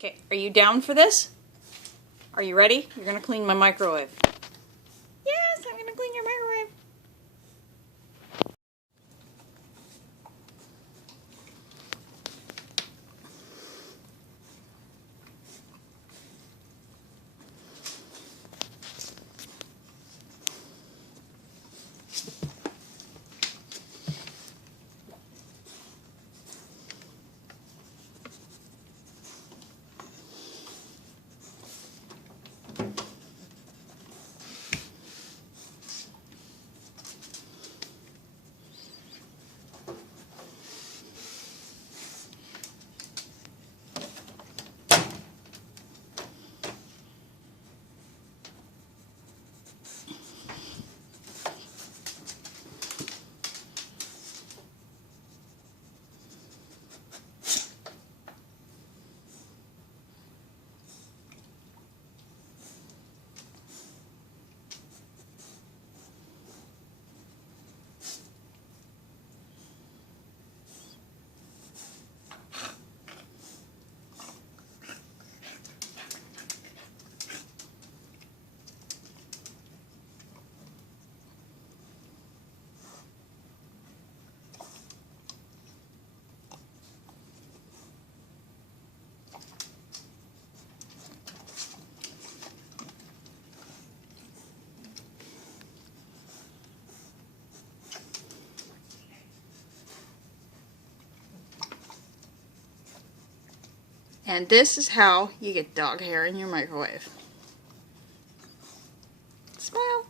Okay, are you down for this? Are you ready? You're gonna clean my microwave. Yes, I'm gonna clean your microwave. And this is how you get dog hair in your microwave. Smile.